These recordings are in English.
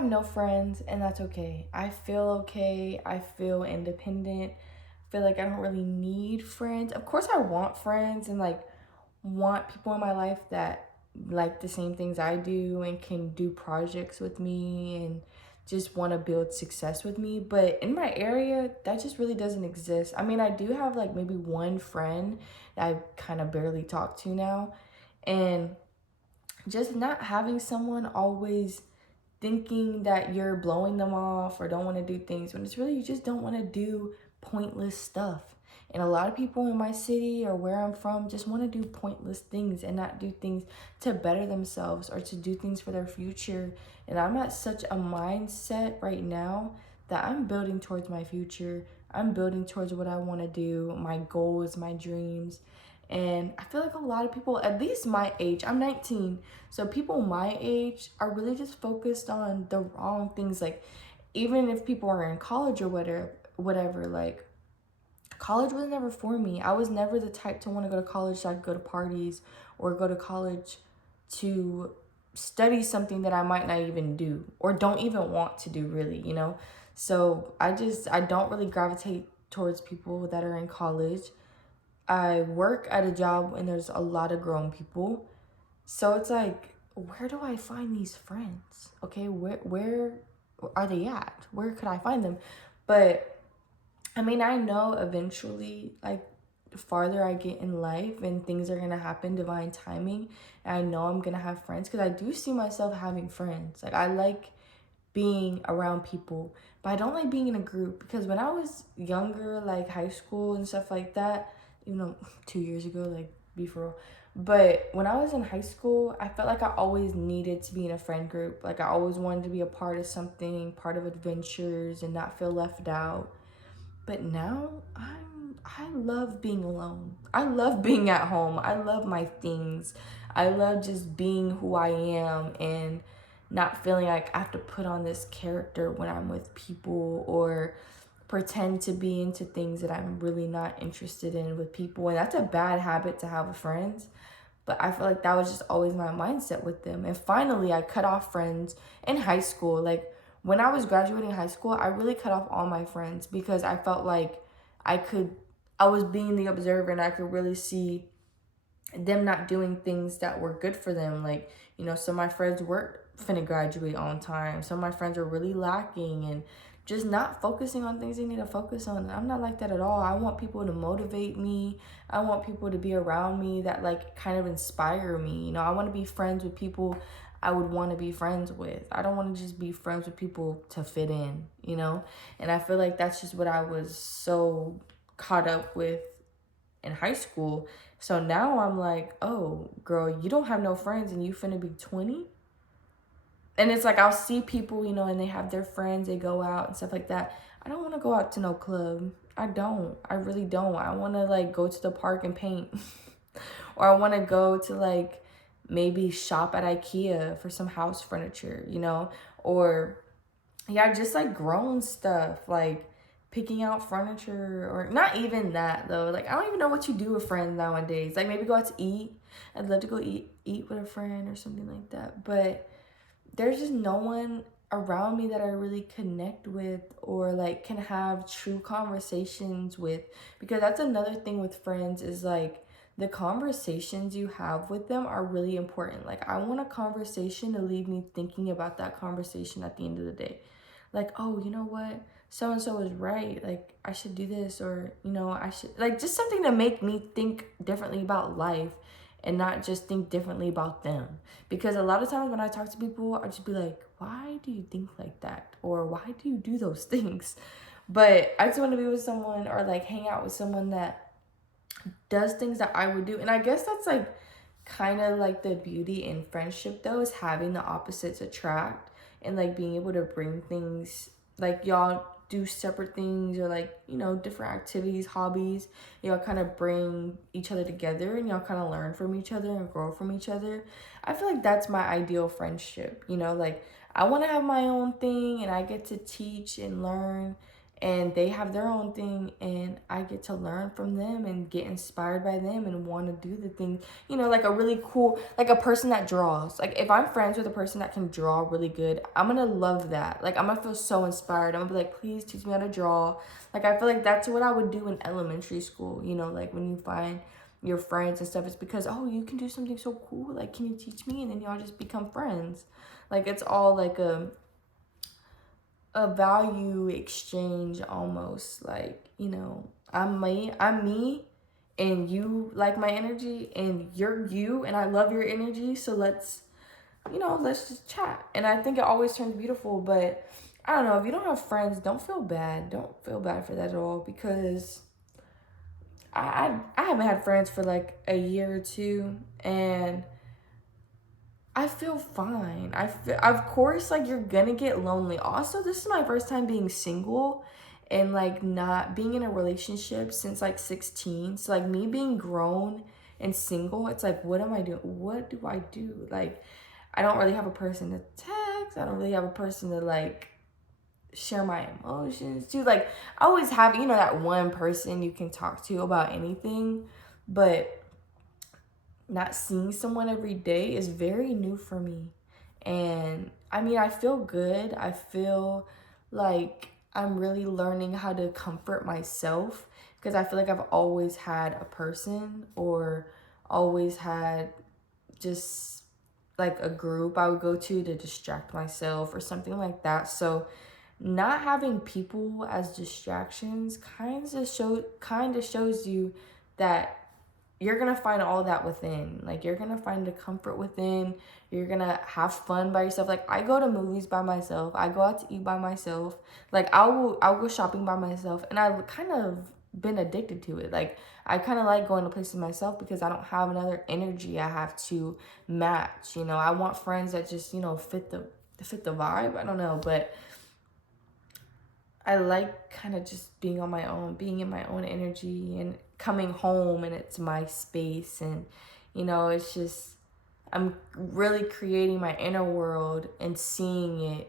have no friends, and that's okay. I feel okay. I feel independent. I feel like I don't really need friends. Of course, I want friends and like want people in my life that like the same things I do and can do projects with me and just want to build success with me. But in my area, that just really doesn't exist. I mean, I do have like maybe one friend that I kind of barely talk to now. And just not having someone always thinking that you're blowing them off or don't want to do things when it's really you just don't want to do pointless stuff. And a lot of people in my city or where I'm from just want to do pointless things and not do things to better themselves or to do things for their future. And I'm at such a mindset right now that I'm building towards my future. I'm building towards what I want to do, my goals, my dreams. And I feel like a lot of people, at least my age, I'm 19, so people my age are really just focused on the wrong things. Like, even if people are in college or whatever, like, college was never for me. I was never the type to want to go to college so I could go to parties or go to college to study something that I might not even do or don't even want to do, really, you know? So I don't really gravitate towards people that are in college. I work at a job and there's a lot of grown people. So it's like, where do I find these friends? Okay, where are they at? Where could I find them? But I mean, I know eventually, like, the farther I get in life and things are gonna happen, divine timing, and I know I'm gonna have friends because I do see myself having friends. Like, I like being around people, but I don't like being in a group because when I was younger, like high school and stuff like that, you know, 2 years ago, like, be for real. But when I was in high school, I felt like I always needed to be in a friend group. Like, I always wanted to be a part of something, part of adventures, and not feel left out. But now I love being alone. I love being at home. I love my things. I love just being who I am and not feeling like I have to put on this character when I'm with people or pretend to be into things that I'm really not interested in with people. And that's a bad habit to have with friends. But I feel like that was just always my mindset with them. And finally, I cut off friends in high school. Like, when I was graduating high school, I really cut off all my friends because I felt like I could, I was being the observer and I could really see them not doing things that were good for them. Like, you know, some of my friends weren't finna graduate on time. Some of my friends are really lacking and just not focusing on things they need to focus on. And I'm not like that at all. I want people to motivate me. I want people to be around me that like kind of inspire me. You know, I want to be friends with people I would want to be friends with. I don't want to just be friends with people to fit in, you know? And I feel like that's just what I was so caught up with in high school. So now I'm like, oh, girl, you don't have no friends and you finna be 20? And it's like, I'll see people, you know, and they have their friends, they go out and stuff like that. I don't want to go out to no club. I don't. I really don't. I want to, like, go to the park and paint. Or I want to go to, like, maybe shop at IKEA for some house furniture, you know? Or, yeah, just, like, grown stuff, like picking out furniture or not even that, though. Like, I don't even know what you do with friends nowadays. Like, maybe go out to eat. I'd love to go eat with a friend or something like that. But there's just no one around me that I really connect with or like can have true conversations with, because that's another thing with friends is like the conversations you have with them are really important. Like, I want a conversation to leave me thinking about that conversation at the end of the day. Like, oh, you know what? So and so is right. Like, I should do this, or, you know, I should, like, just something to make me think differently about life and not just think differently about them. Because a lot of times when I talk to people, I just be like, why do you think like that? Or why do you do those things? But I just want to be with someone or like hang out with someone that does things that I would do. And I guess that's like kind of like the beauty in friendship, though, is having the opposites attract and like being able to bring things, like, y'all do separate things or like, you know, different activities, hobbies. Y'all kind of bring each other together and y'all kind of learn from each other and grow from each other. I feel like that's my ideal friendship, you know? Like, I want to have my own thing and I get to teach and learn and they have their own thing, and I get to learn from them and get inspired by them and want to do the things, you know, like a really cool, like a person that draws. Like if I'm friends with a person that can draw really good, I'm gonna love that. Like I'm gonna feel so inspired. I'm gonna be like, please teach me how to draw. Like I feel like that's what I would do in elementary school, you know, like when you find your friends and stuff, it's because, oh, you can do something so cool, like can you teach me? And then y'all just become friends. Like it's all like a value exchange almost. Like, you know, I'm me, and you like my energy, and you're you, and I love your energy, so let's, you know, let's just chat. And I think it always turns beautiful. But I don't know, if you don't have friends, don't feel bad. Don't feel bad for that at all, because I haven't had friends for like a year or two, and I feel fine. I feel, of course, like you're gonna get lonely. Also, this is my first time being single and like not being in a relationship since like 16. So like me being grown and single, it's like, what am I doing? What do I do? Like, I don't really have a person to text. I don't really have a person to like share my emotions to. Like, I always have, you know, that one person you can talk to about anything, but not seeing someone every day is very new for me. And I mean, I feel good. I feel like I'm really learning how to comfort myself, because I feel like I've always had a person, or always had just like a group I would go to distract myself or something like that. So not having people as distractions kind of shows you that you're gonna find all that within. Like you're gonna find the comfort within. You're gonna have fun by yourself. Like I go to movies by myself. I go out to eat by myself. Like I'll go shopping by myself, and I've kind of been addicted to it. Like I kind of like going to places myself, because I don't have another energy I have to match. You know, I want friends that just, you know, fit the vibe. I don't know, but I like kind of just being on my own, being in my own energy, and coming home, and it's my space. And, you know, it's just, I'm really creating my inner world and seeing it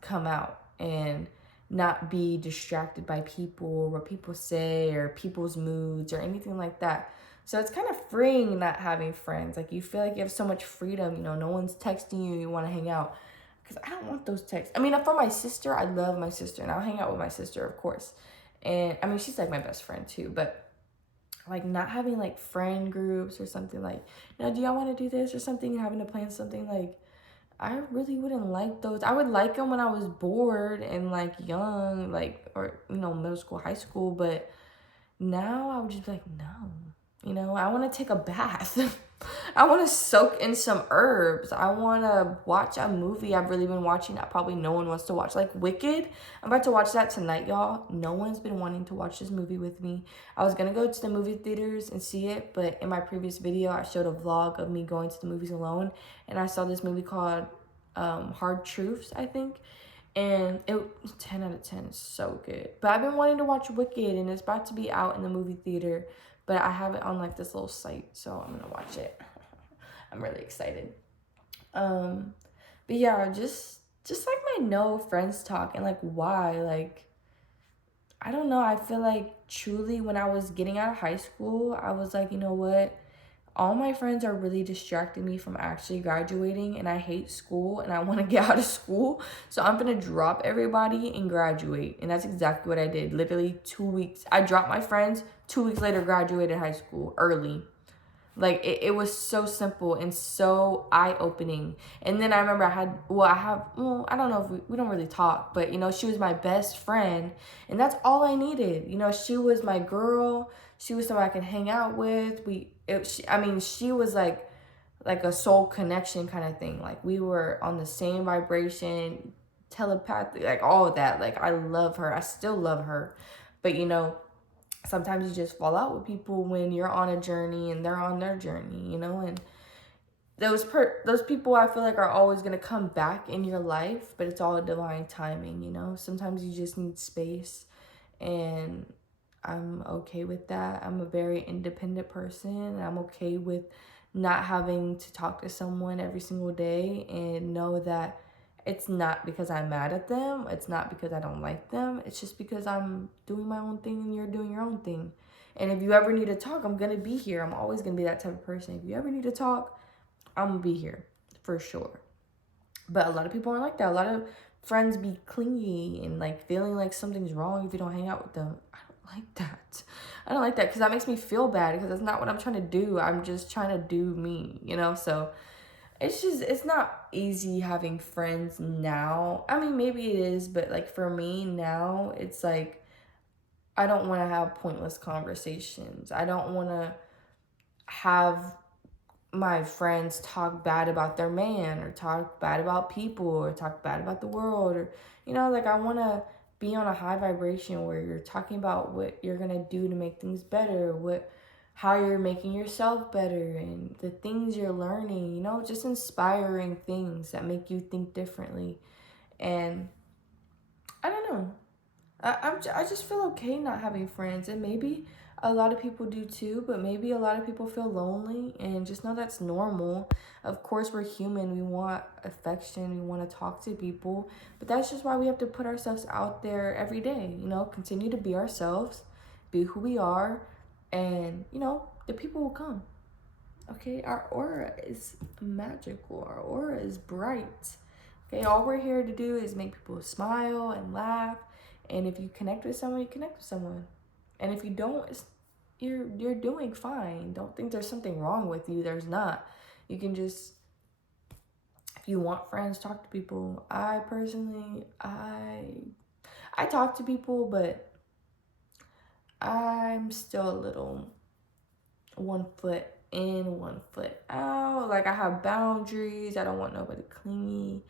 come out, and not be distracted by people, or what people say, or people's moods, or anything like that. So it's kind of freeing not having friends. Like you feel like you have so much freedom, you know, no one's texting you, you want to hang out. Because I don't want those texts. I mean, for my sister, I love my sister, and I'll hang out with my sister, of course. And I mean, she's like my best friend too, but like not having like friend groups or something, like, you know, do y'all want to do this or something, and having to plan something, like, I really wouldn't like those. I would like them when I was bored and like young, like, or, you know, middle school, high school, but now I would just be like, no. You know, I want to take a bath. I want to soak in some herbs. I want to watch a movie I've really been watching that probably no one wants to watch. Like Wicked. I'm about to watch that tonight, y'all. No one's been wanting to watch this movie with me. I was going to go to the movie theaters and see it, but in my previous video, I showed a vlog of me going to the movies alone, and I saw this movie called Hard Truths, I think. And it 10 out of 10 is so good. But I've been wanting to watch Wicked, and it's about to be out in the movie theater, but I have it on like this little site, so I'm gonna watch it. I'm really excited. But yeah, just like my no friends talk, and like why, like, I don't know. I feel like truly when I was getting out of high school, I was like, you know what? All my friends are really distracting me from actually graduating, and I hate school, and I want to get out of school. So I'm gonna drop everybody and graduate. And that's exactly what I did. Literally 2 weeks. I dropped my friends, 2 weeks later graduated high school early. Like it was so simple and so eye-opening. And then I remember I don't know if we don't really talk, but you know, she was my best friend, and that's all I needed. You know, she was my girl. She was someone I could hang out with. She was like a soul connection kind of thing. Like we were on the same vibration, telepathy, like all of that. Like I love her. I still love her. But you know, sometimes you just fall out with people when you're on a journey and they're on their journey, you know, and those people I feel like are always going to come back in your life, but it's all divine timing, you know. Sometimes you just need space, and I'm okay with that. I'm a very independent person, and I'm okay with not having to talk to someone every single day, and know that it's not because I'm mad at them. It's not because I don't like them. It's just because I'm doing my own thing and you're doing your own thing. And if you ever need to talk, I'm going to be here. I'm always going to be that type of person. If you ever need to talk, I'm going to be here for sure. But a lot of people aren't like that. A lot of friends be clingy and like feeling like something's wrong if you don't hang out with them. I don't like that. I don't like that because that makes me feel bad because that's not what I'm trying to do. I'm just trying to do me, you know? So it's not easy having friends now. I mean, maybe it is, but like for me now, it's like I don't want to have pointless conversations. I don't want to have my friends talk bad about their man or talk bad about people or talk bad about the world or, you know, like I want to be on a high vibration where you're talking about what you're going to do to make things better, how you're making yourself better and the things you're learning, you know, just inspiring things that make you think differently. And I don't know. I just feel okay not having friends, and maybe a lot of people do too, but maybe a lot of people feel lonely, and just know that's normal. Of course, we're human. We want affection. We want to talk to people, but that's just why we have to put ourselves out there every day, you know, continue to be ourselves, be who we are, and, you know, the people will come. Okay, our aura is magical. Our aura is bright. Okay, all we're here to do is make people smile and laugh. And if you connect with someone, you connect with someone. And if you don't, you're doing fine. Don't think there's something wrong with you. There's not. You can just, if you want friends, talk to people. I personally, I talk to people, but I'm still a little 1 foot in, 1 foot out. Like I have boundaries. I don't want nobody clingy.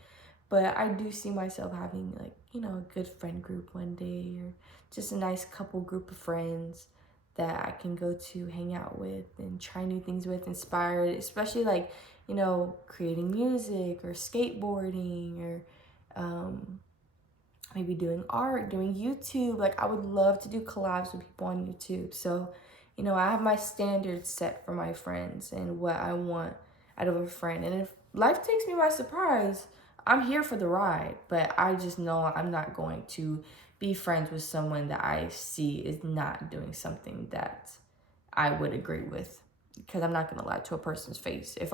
But I do see myself having like, you know, a good friend group one day or just a nice couple group of friends that I can go to hang out with and try new things with, inspired, especially like, you know, creating music or skateboarding or maybe doing art, doing YouTube. Like I would love to do collabs with people on YouTube. So, you know, I have my standards set for my friends and what I want out of a friend. And if life takes me by surprise, I'm here for the ride. But I just know I'm not going to be friends with someone that I see is not doing something that I would agree with. Because I'm not gonna lie to a person's face. If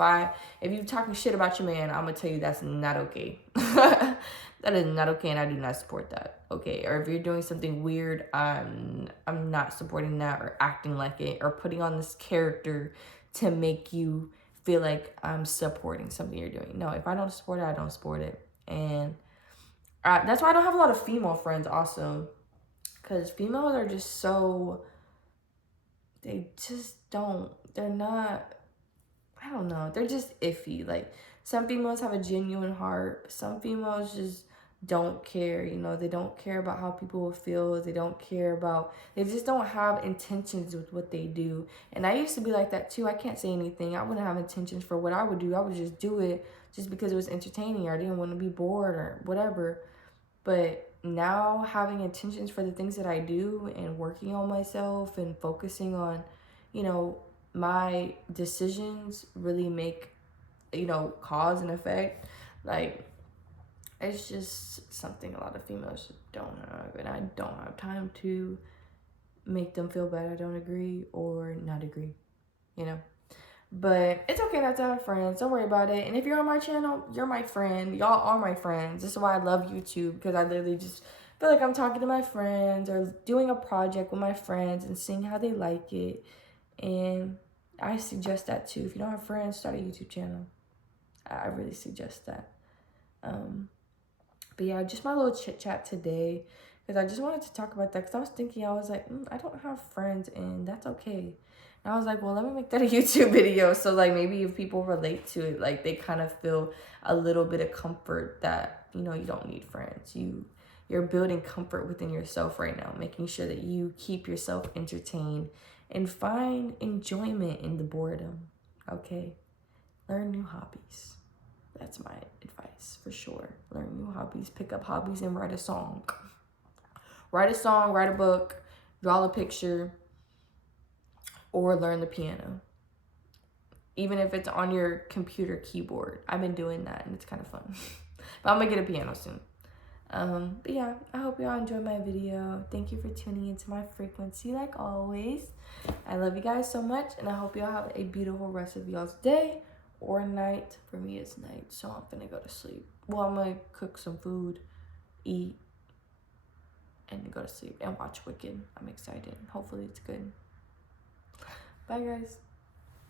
you're talking shit about your man, I'm gonna tell you that's not okay. That is not okay, and I do not support that. Okay, or if you're doing something weird, I'm not supporting that or acting like it or putting on this character to make you feel like I'm supporting something you're doing. No, if I don't support it, I don't support it, and that's why I don't have a lot of female friends. Also, because females are just so. They just don't. They're not. I don't know. They're just iffy. Like some females have a genuine heart. Some females just don't care. You know, they don't care about how people will feel. They don't care about. They just don't have intentions with what they do. And I used to be like that too. I can't say anything. I wouldn't have intentions for what I would do. I would just do it just because it was entertaining or I didn't want to be bored or whatever. But now having intentions for the things that I do and working on myself and focusing on, you know, my decisions really make, you know, cause and effect. Like, it's just something a lot of females don't have. And I don't have time to make them feel bad I don't agree or not agree, you know. But it's okay not to have friends. Don't worry about it. And if you're on my channel, you're my friend. Y'all are my friends. This is why I love YouTube, because I literally just feel like I'm talking to my friends or doing a project with my friends and seeing how they like it. And I suggest that too. If you don't have friends, start a YouTube channel. I really suggest that. But yeah, just my little chit chat today, because I just wanted to talk about that, because I was thinking, I was like, I don't have friends, and that's okay. And I was like, well, let me make that a YouTube video, so like maybe if people relate to it, like they kind of feel a little bit of comfort that, you know, you don't need friends. You're building comfort within yourself right now, making sure that you keep yourself entertained and find enjoyment in the boredom. Okay, learn new hobbies. That's my advice for sure. Learn new hobbies, pick up hobbies, and write a song. Write a song, write a book, draw a picture, or learn the piano. Even if it's on your computer keyboard. I've been doing that and it's kind of fun. But I'm gonna get a piano soon. But yeah, I hope y'all enjoyed my video. Thank you for tuning into my frequency like always. I love you guys so much, and I hope y'all have a beautiful rest of y'all's day or night. For me, it's night, so I'm gonna go to sleep. Well, I'm gonna cook some food, eat, and go to sleep and watch Wicked. I'm excited. Hopefully it's good. Bye, guys.